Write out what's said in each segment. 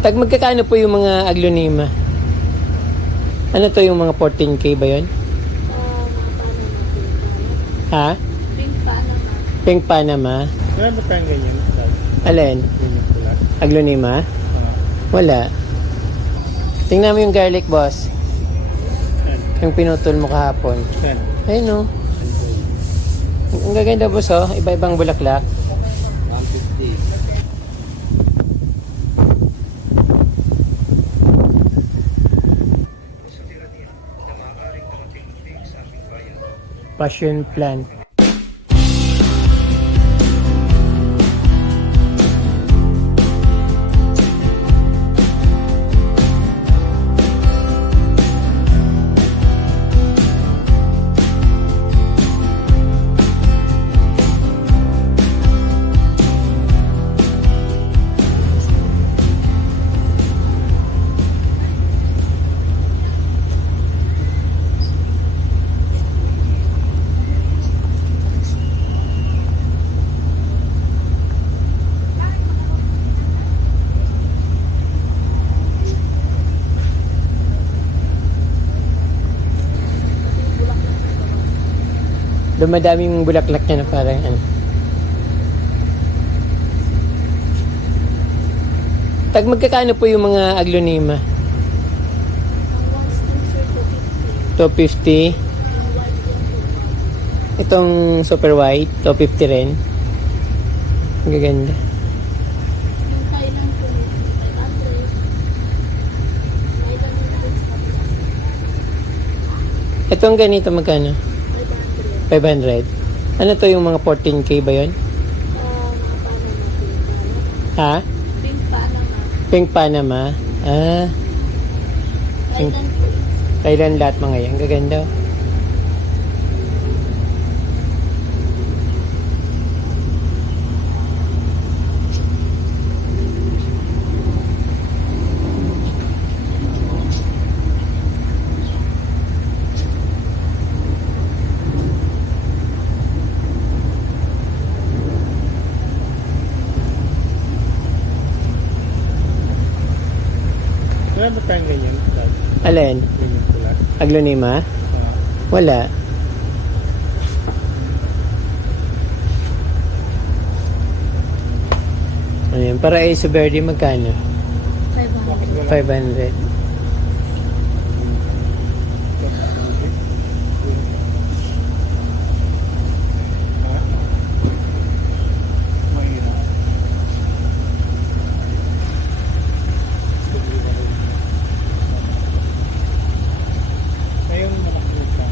Tag magkakano po yung mga aglonema? Ano to yung mga 14K ba yun? Ha? Pink Panama. Pink Panama? Wala ba tayong ganyan? Alin? Ganyan pula. Aglonema? Wala. Tingnan mo yung garlic, boss. Yung pinutol mo kahapon. Yan. Ayun no. Ang gaganda, boss, oh. Iba-ibang bulaklak. 150. Passion plant. Dumadaming bulaklak niya na parang ano. Tag magkakano po yung mga aglonema? Ang one stem sir, 250. 250. Itong super white, 250 rin. Ang gaganda. Yung Thailand po, 500. Thailand yung Itong ganito magkano? 500. 500. Ano to yung mga 14K ba yun? Mga Panama. Ha? Pink Panama. Pink Panama? Ah, Thailand po. Thailand lahat mga yan. Ang gaganda. Wala ba tayong ganyan? Alin? Ganyan pula. Aglonema? Wala. Ayan, para Ace Verde magkano? 500. 500. Ayun, malaking ka.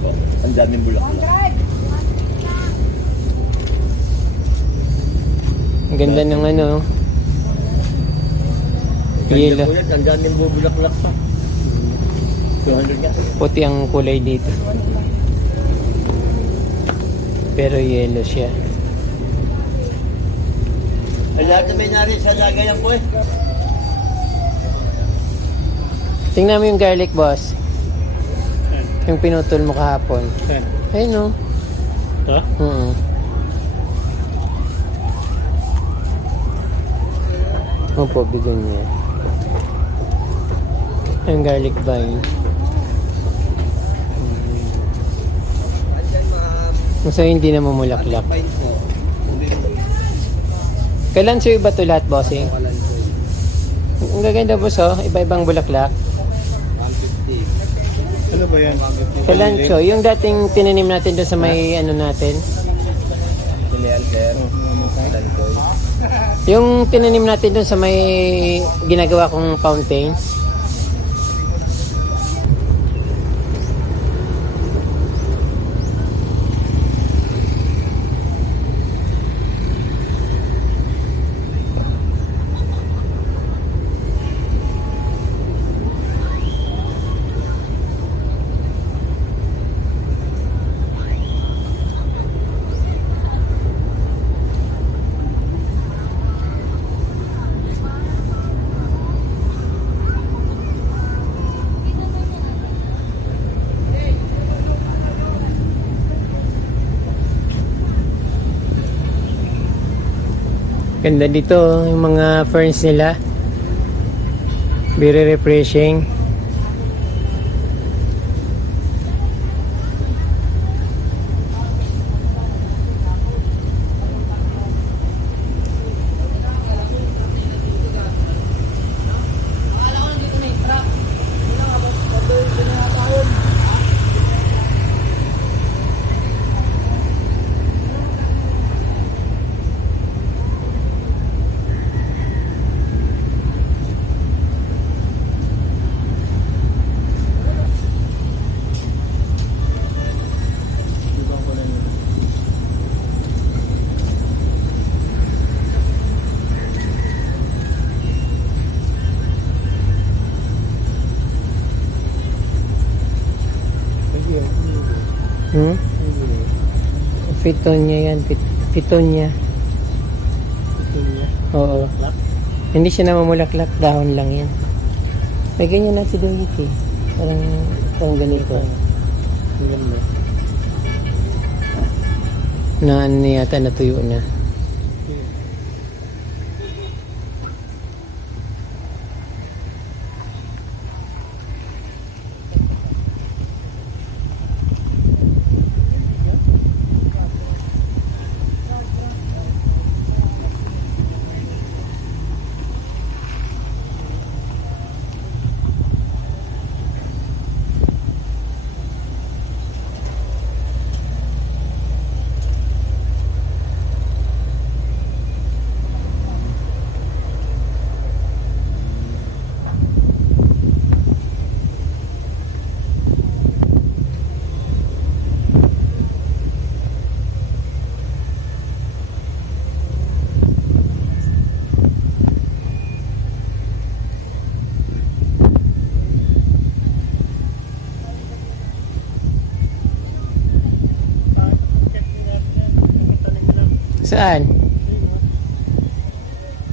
Po. Ang daming bulaklak. Ang ganda ng ano. Ganda Yelo. po yan. Ang daming bulaklak pa. 200 nga. Puti ang kulay dito. Pero yellow siya. Ang lahat na may nari sa lagayan po eh. Tingnan mo yung garlic, boss. Yung pinutol mo kahapon. Yan. Ayun no. Ito? Opo, bigyan niya. Ang garlic vine. So, hindi na mamulaklak. Fine po. Kailan siya iba to lahat, bossing? Walan po. Ang gaganda, boss, oh. Iba-ibang bulaklak. 150. Ano ba yan? Kailan siya? Yung dating tinanim natin doon sa may ano natin. Sineal sir. Walan po. Yung tinanim natin doon sa may ginagawa kong fountain. Ganda dito yung mga ferns nila. Very refreshing. Ibang ko na yun. Hindi yan. Hmm? Fitonia yan. Fitonia. Ito niya. Oo. Laklak. Hindi siya namamulaklak. Dahon lang yan. May ganyan na si Doyit eh. Parang ganito. Ang ganda. Na ano yata natuyo na. Saan?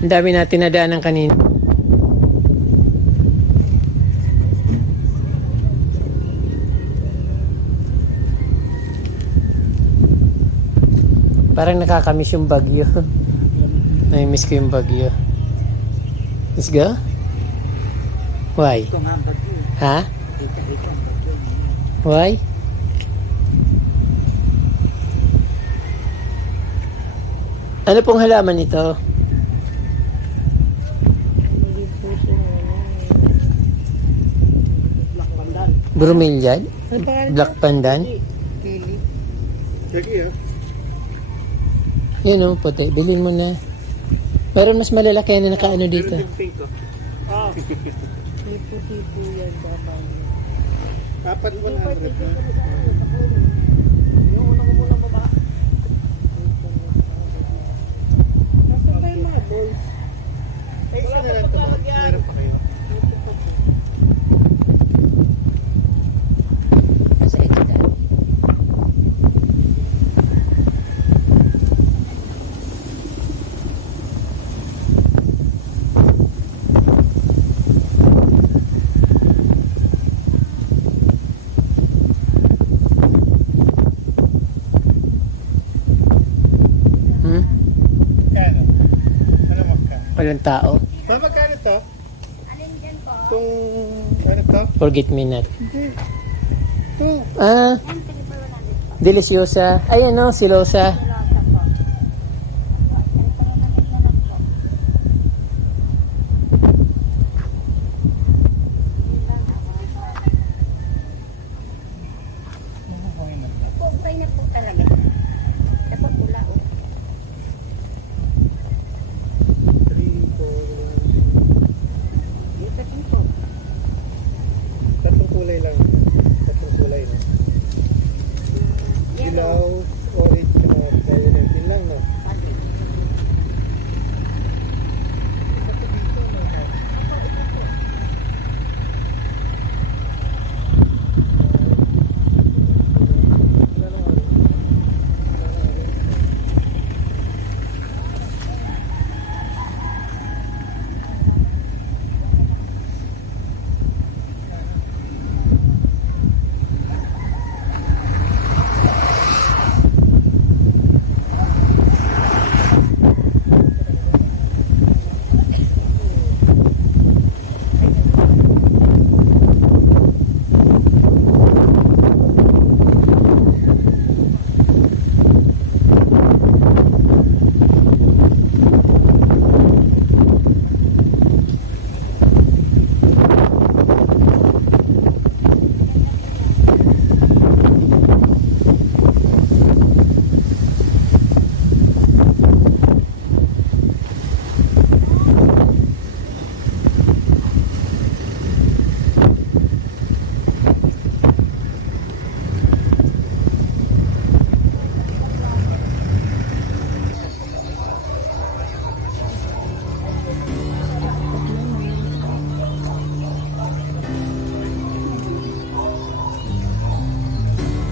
Ang dami natin nadaanan kanina. Parang nakakamiss yung bagyo. Nai-miss ko yung bagyo. Let's go? Why? Ito nga ang bagyo. Ha? Ito ang bagyo. Why? Ano pong halaman ito? Black pandan. Bromeliad? Black pandan? Pili. Lagi ah. Yun o, puti. Bilhin mo na. Meron mas malalaki na nakaano dito. Meron yung pink oh. Ah. Tipo-tipo yan baka. Dapat 100 na. Yung una ko muna baba. Nasaan ba yung mga balls? Eh, isa na lang ito ma'am. Meron pa kayo. Nasa edad. Hmm? Kano? Ano magkano? Walang tao. Ma'am, magkano to? Alin dyan po? Itong, ano to? Forget me not. Hindi. Ito. Ah, Yan, triple 100 po. deliciosa. Ay ano, silosa. Silosa po. Triple 100 naman po. Yun lang ako. Pobre na po talaga. Dapat pula o. 3, 4, Dito din po. tatlong kulay lang. Tatlong kulay na. Yellow. Dilaw, orange, at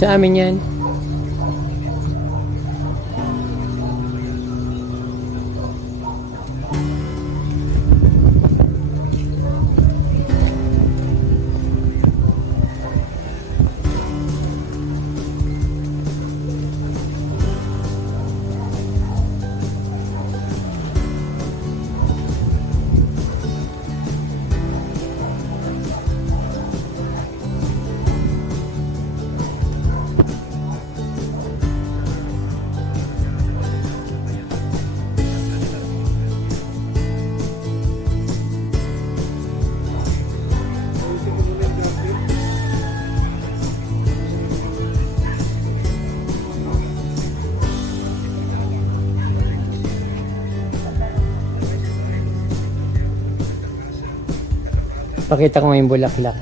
Sa amin yan. Pakita ko yung bulaklak.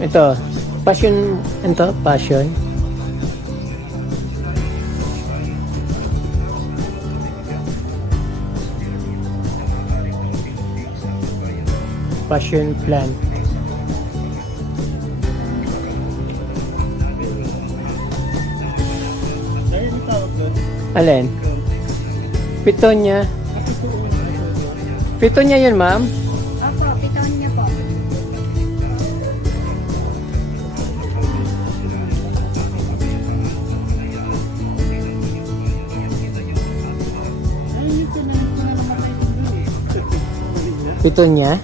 Ito, passion, ito, passion. Passion plant. Ayun yung tawag doon. Alin? Pitonia. Pitonia yun, ma'am? Opo, piton niya po. Ayun yung namatay doon. Pitonia?